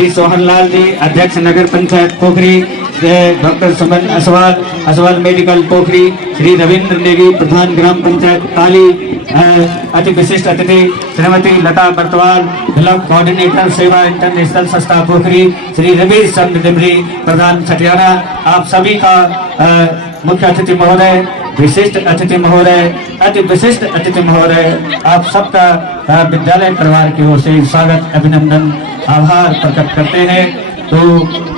श्री सोहनलाल जी अध्यक्ष नगर पंचायत पोखरी, डॉक्टर सुमन असवाल मेडिकल पोखरी, श्री रविंद्र नेगी प्रधान ग्राम पंचायत ताली, अति विशिष्ट अतिथि श्रीमती लता बर्तवाल ब्लॉक कोऑर्डिनेटर सेवा इंटरनेशनल संस्था पोखरी, श्री रवीश चंद्र डिमरी प्रधान छटियाना, आप सभी का मुख्य अतिथि महोदय, विशिष्ट अतिथि महोदय, अति विशिष्ट अतिथि महोदय, आप सबका विद्यालय परिवार की ओर से स्वागत अभिनंदन आभार प्रकट करते हैं। तो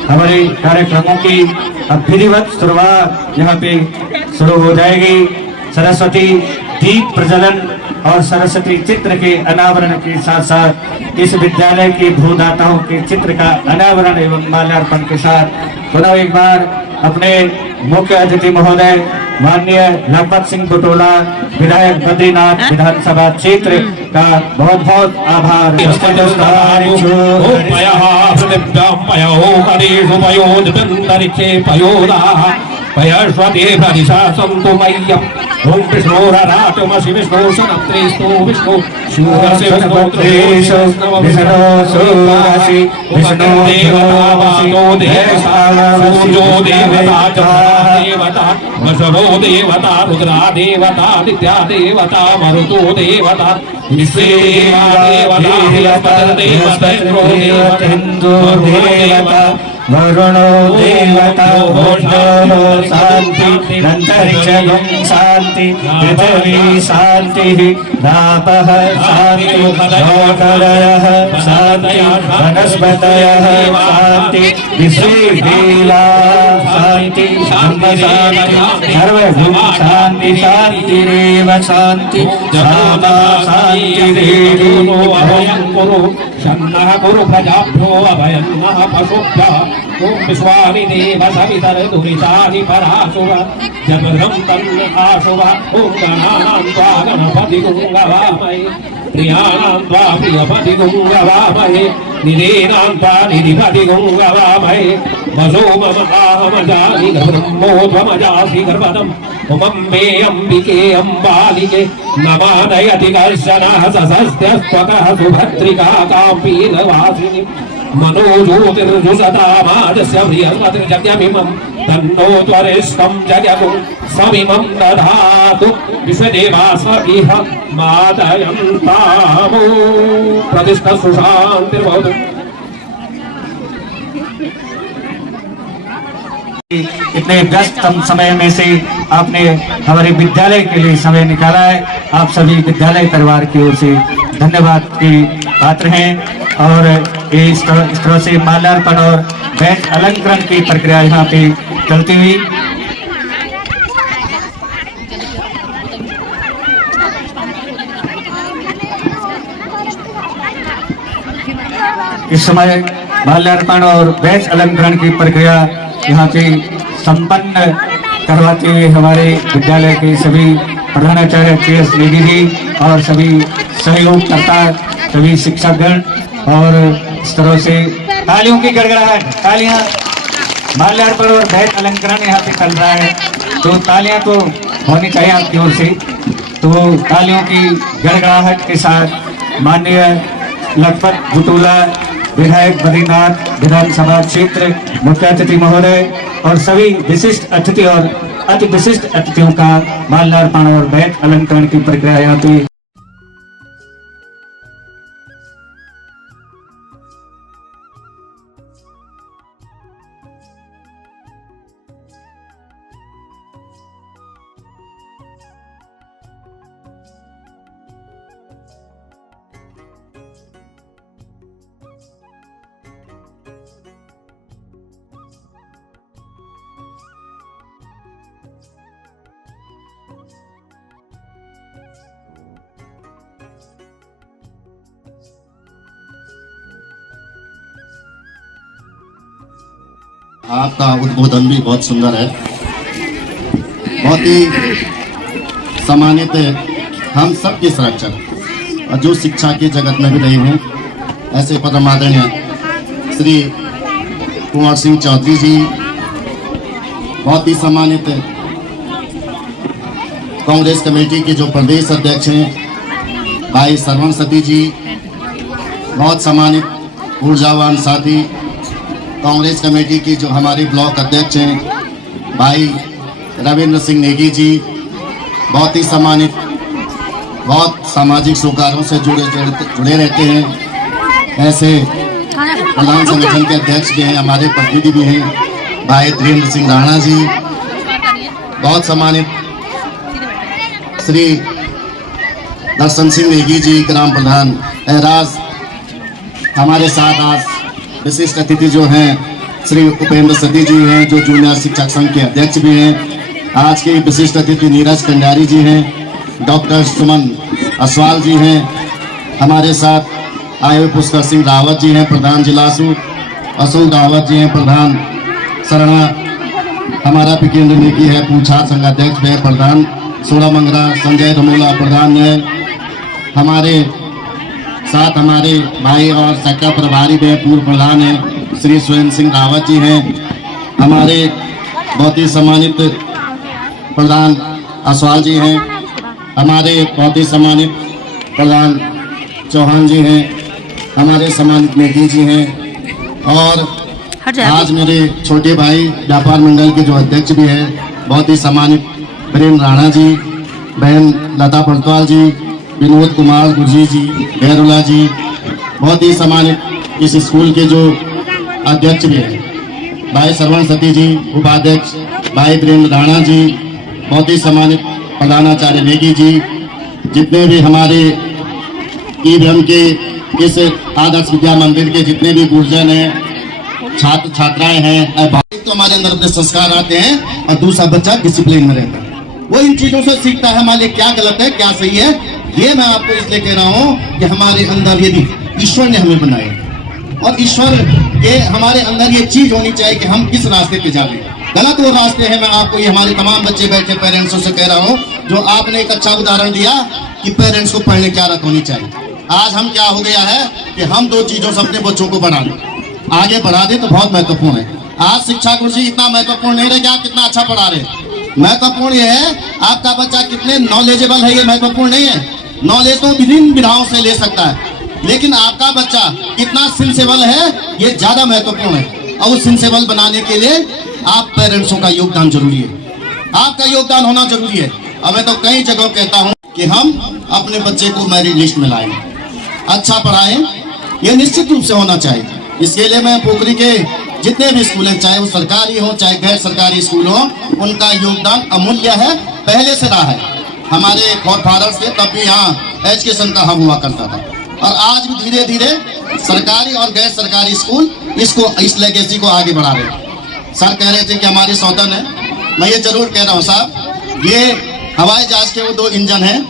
हमारे कार्यक्रमों की अब विधिवत शुरुआत यहाँ पे शुरू हो जाएगी। सरस्वती दीप प्रज्वलन और सरस्वती चित्र के अनावरण के साथ साथ इस विद्यालय के भूदाताओं के चित्र का अनावरण एवं माल्यार्पण के साथ पुनः एक बार अपने मुख्य अतिथि महोदय माननीय लखपत सिंह बुटोला विधायक बद्रीनाथ विधानसभा क्षेत्र का बहुत बहुत आभार। पयस्वते प्रतिशासन्तु मह्यम् ॐ विष्णोराराटमसि विष्णुसनत्रेस्तु विष्णु शिवस्य विष्णुत्रेषु विष्णुसुरासि विष्णुदेवतावातो देवतासूर्यो देवता देवता वसवो देवता रुद्रा देवता नित्या देवता मरुतो देवता विश्वे देवता देवता हिन्दू देवता वरुणो देवता भोषो शांति अंतरिक्षं शांति पृथ्वी शांति रापः शांति लोकलयः शांति वनस्पतयः शांति विश्वेदेवा शांति सर्वभूत शांति शांतिरेव शांति सामा शांतिरेव अभयं कुरु शन्नः कुरु प्रजाभ्यो अभयं नः पशुभ्यः ओम विश्वानि देव सवितर दुरितानि पराशुभ जगदं तन्न आशुभ ओम गणानां त्वा गणपति गुंगवामहे प्रियाणां त्वा प्रियपति गुंगवामहे निधीनां त्वा निधिपति गुंगवामहे वसो मम आहमजानि ब्रह्मो त्वमजासि गर्वदम् उमम्बे अम्बिके अम्बालिके नमानयति कर्शनः सस्त्यस्त्वकः सुभद्रिका काम्पीनवासिनि मनोज्योतिर्जुषतामादस्य बृहस्पतिर्जज्ञमिमं तन्नो त्वरिष्ठं जगमुं समिमं दधातु विश्वदेवास्वगिह मातयन्तामो प्रतिष्ठा सुशान्तिर्भवतु। इतने व्यस्तम समय में से आपने हमारे विद्यालय के लिए समय निकाला है, आप सभी विद्यालय परिवार की ओर से धन्यवाद के पात्र हैं। और इस तरह से माल्यार्पण और बैच अलंकरण की प्रक्रिया यहाँ पे चलती हुई इस समय माल्यार्पण और बैच अलंकरण की प्रक्रिया यहाँ पे संपन्न करवाते हुए हमारे विद्यालय के सभी प्रधानाचार्य केएस नेगी जी और सभी सहयोगकर्ता सभी शिक्षकगण और इस तरह से तालियों की गड़गड़ाहट, तालियां माल्यार्पण और बैच अलंकरण यहाँ पे चल रहा है, तो तालियां तो होनी चाहिए आपकी ओर से। तो तालियों की गड़गड़ाहट के साथ माननीय लखपत बुटोला विधायक बद्रीनाथ विधानसभा क्षेत्र मुख्य अतिथि महोदय और सभी विशिष्ट अतिथि और अति विशिष्ट अतिथियों का माल्यार्पण और बैच अलंकरण की प्रक्रिया यहाँ पे आपका उद्बोधन भी बहुत सुंदर है, बहुत ही सम्मानित हम सबके संरक्षक और जो शिक्षा के जगत में भी रहे हूँ ऐसे परम आदरणीय श्री कुंवर सिंह चौधरी जी, बहुत ही सम्मानित कांग्रेस कमेटी के जो प्रदेश अध्यक्ष हैं भाई सरवण सती जी, बहुत सम्मानित ऊर्जावान साथी कांग्रेस कमेटी की जो हमारे ब्लॉक अध्यक्ष हैं भाई रविंद्र सिंह नेगी जी, बहुत ही सम्मानित, बहुत सामाजिक सुकारों से जुड़े रहते हैं। ऐसे प्रधान संगठन के अध्यक्ष भी हैं, हमारे प्रतिनिधि भी हैं भाई धीरेन्द्र सिंह राणा जी, बहुत सम्मानित श्री दर्शन सिंह नेगी जी ग्राम प्रधान एराज। हमारे साथ आज विशिष्ट अतिथि जो हैं श्री उपेंद्र सती जी हैं, जो जूनियर शिक्षक संघ के अध्यक्ष भी हैं। आज के विशिष्ट अतिथि नीरज कंडारी जी हैं, डॉक्टर सुमन असवाल जी हैं। हमारे साथ आए हुए पुष्कर सिंह रावत जी हैं, प्रधान जिला सूट, अशोक रावत जी हैं, प्रधान शरणा। हमारा पिकेंद्र नेगी है, पूछा संघाध्यक्ष है, प्रधान सोड़ा मंगरा, संजय धमोला प्रधान है। हमारे साथ हमारे भाई और सेक्टर प्रभारी भी पूर्व प्रधान हैं श्री स्वयं सिंह रावत जी हैं। हमारे बहुत ही सम्मानित प्रधान असवाल जी हैं। हमारे बहुत ही सम्मानित प्रधान चौहान जी हैं। हमारे सम्मानित नेगी जी हैं। और आज मेरे छोटे भाई व्यापार मंडल के जो अध्यक्ष भी हैं, बहुत ही सम्मानित प्रेम राणा जी, बहन लता पटवाल जी, विनोद कुमार गुरजी जी, बैरुला जी, बहुत ही सम्मानित इस स्कूल के जो अध्यक्ष भी हैं भाई श्रवण सती जी, उपाध्यक्ष भाई प्रेम राणा जी, बहुत ही सम्मानित प्रधानाचार्य नेगी जी, जितने भी हमारे ईवीएम के इस आदर्श विद्या मंदिर के जितने भी गुरुजन हैं, छात्र छात्राएं हैं, तो हमारे अंदर अपने संस्कार आते हैं और दूसरा बच्चा डिसिप्लिन में रहता है। वो इन चीजों से सीखता है हमारे क्या गलत है क्या सही है। ये मैं आपको इसलिए कह रहा हूँ कि हमारे अंदर यदि ईश्वर ने हमें बनाया और ईश्वर के हमारे अंदर ये चीज होनी चाहिए कि हम किस रास्ते पे जा रहे हैं। गलत वो रास्ते हैं। मैं आपको ये हमारे तमाम बच्चे बैठे पेरेंट्सों से कह रहा हूँ, जो आपने एक अच्छा उदाहरण दिया कि पेरेंट्स को पढ़ने की आदत होनी चाहिए। आज हम क्या हो गया है कि हम दो चीजों से अपने बच्चों को बढ़ा दें, आगे बढ़ा दें तो बहुत महत्वपूर्ण है। आज शिक्षा कुर्सी इतना महत्वपूर्ण नहीं रहे कि आप कितना अच्छा पढ़ा रहे। महत्वपूर्ण ये है आपका बच्चा कितने नॉलेजेबल है, ये महत्वपूर्ण नहीं है। नॉलेज तो विभिन्न विधाओं से ले सकता है, लेकिन आपका बच्चा कितना सिंसेबल है ये ज्यादा महत्वपूर्ण है। और उस सिंसेबल बनाने के लिए आप पेरेंट्सों का योगदान जरूरी है, आपका योगदान होना जरूरी है। और मैं तो कई जगह कहता हूं कि हम अपने बच्चे को मेरिट लिस्ट में लाएं, अच्छा पढ़ाएं, ये निश्चित रूप से होना चाहिए। इसके लिए मैं पोखरी के जितने भी स्कूल हैं, चाहे वो सरकारी हो चाहे गैर सरकारी स्कूल हो, उनका योगदान अमूल्य है, पहले से रहा है। हमारे फॉरफादर्स थे तब भी यहाँ एजुकेशन का हब हुआ करता था, और आज भी धीरे धीरे सरकारी और गैर सरकारी स्कूल इस लेगेसी को आगे बढ़ा रहे हैं। सर कह रहे थे कि हमारी सौतन है, मैं ये जरूर कह रहा हूँ साहब, ये हवाई जहाज के वो दो इंजन हैं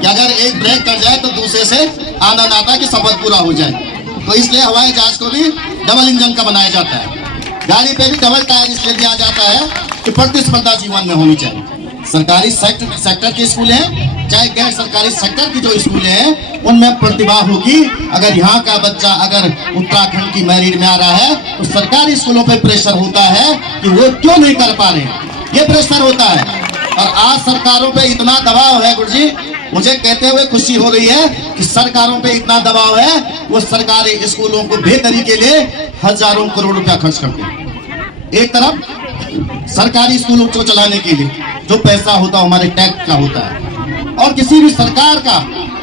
कि अगर एक ब्रेक कर जाए तो दूसरे से आनंद आता कि सफर पूरा हो जाए। तो इसलिए हवाई जहाज को भी डबल इंजन का बनाया जाता है, गाड़ी पे भी डबल टायर इसलिए दिया जाता है कि प्रतिस्पर्धा जीवन में होनी चाहिए। सरकारी सेक्टर के स्कूल हैं चाहे गैर सरकारी सेक्टर की जो स्कूल हैं, उनमें प्रतिभा होगी। अगर यहाँ का बच्चा अगर उत्तराखंड की मेरिट में आ रहा है तो सरकारी स्कूलों पे प्रेशर होता है कि वो क्यों नहीं कर पा रहे, ये प्रेशर होता है। और आज सरकारों पे इतना दबाव है गुरुजी, मुझे कहते हुए खुशी हो रही है कि सरकारों पे इतना दबाव है, वो सरकारी स्कूलों को बेहतरी के लिए हजारों करोड़ रुपया खर्च करते हैं। एक तरफ सरकारी स्कूलों को चलाने के लिए जो पैसा होता है हमारे टैक्स का होता है, और किसी भी सरकार का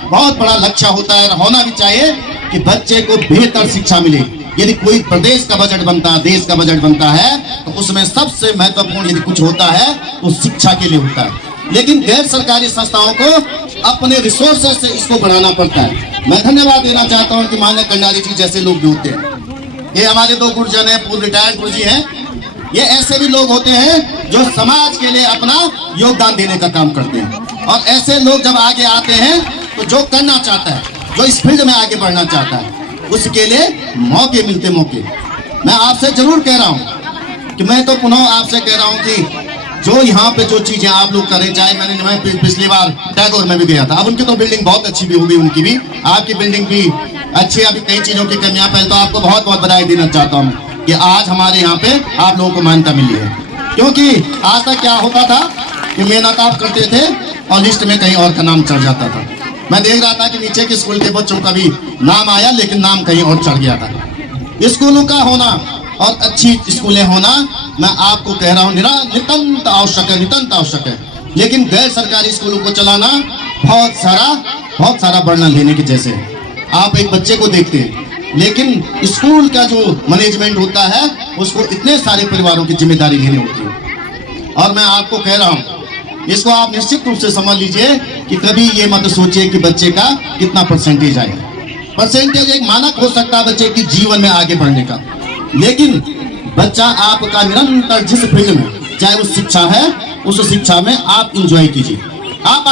बहुत बड़ा लक्ष्य होता है, होना भी चाहिए कि बच्चे को बेहतर शिक्षा मिले। यदि कोई प्रदेश का बजट बनता है, देश का बजट बनता है, तो उसमें सबसे महत्वपूर्ण यदि कुछ होता है तो शिक्षा के लिए होता है। लेकिन गैर सरकारी संस्थाओं को अपने रिसोर्सेज से इसको बढ़ाना पड़ता है। मैं धन्यवाद देना चाहता हूं कि माननीय कंडारी जी जैसे लोग भी होते हैं, ये हमारे दो गुरुजन हैं, पूर्व रिटायर्ड गुरुजी हैं, ये ऐसे भी लोग होते हैं जो समाज के लिए अपना योगदान देने का काम करते हैं। और ऐसे लोग जब आगे आते हैं तो जो करना चाहता है, जो इस फील्ड में आगे बढ़ना चाहता है, उसके लिए मौके मिलते मौके। मैं आपसे जरूर कह रहा हूं कि मैं तो पुनः आपसे कह रहा हूं कि जो यहाँ पे जो चीजें आप लोग करें, चाहे मैं पिछली बार टैगोर में भी गया था, अब उनकी तो बिल्डिंग बहुत अच्छी भी होगी, उनकी भी, आपकी बिल्डिंग भी अच्छी। अभी कई चीजों की कमियां, पहले तो आपको बहुत बहुत बधाई देना चाहता हूँ कि आज हमारे यहाँ पे आप लोगों को मान्यता मिली है। क्योंकि आज तक क्या होता था कि मेहनत आप करते थे और लिस्ट में कहीं और का नाम चढ़ जाता था। मैं देख रहा था कि नीचे के स्कूल के बच्चों का भी नाम आया लेकिन नाम कहीं और चढ़ गया था। स्कूलों का होना और अच्छी स्कूलें होना मैं आपको कह रहा हूँ नितांत आवश्यक है, नितांत आवश्यक है। लेकिन गैर सरकारी स्कूलों को चलाना बहुत सारा वर्णन लेने के जैसे है। आप एक बच्चे को देखते हैं, लेकिन स्कूल का जो मैनेजमेंट होता है उसको इतने सारे परिवारों की जिम्मेदारी लेनी होती है। और मैं आपको कह रहा हूँ, इसको आप निश्चित रूप से समझ लीजिए कि कभी ये मत सोचिए कि बच्चे का कितना परसेंटेज आएगा। परसेंटेज एक मानक हो सकता है बच्चे की जीवन में आगे बढ़ने का, लेकिन बच्चा आपका निरंतर जिस फील्ड में, चाहे वो शिक्षा है, उस शिक्षा में आप इंजॉय कीजिए। आप